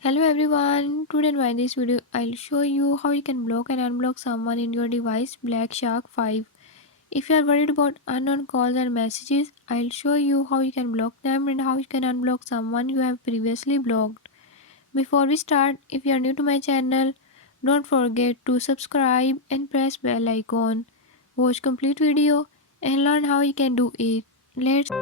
Hello everyone, today in this video I'll show you how you can block and unblock someone in your device Black Shark 5. If you are worried about unknown calls and messages, I'll show you how you can block them and how you can unblock someone you have previously blocked. Before we start, if you are new to my channel, don't forget to subscribe and press bell icon. Watch complete video and learn how you can do it. Let's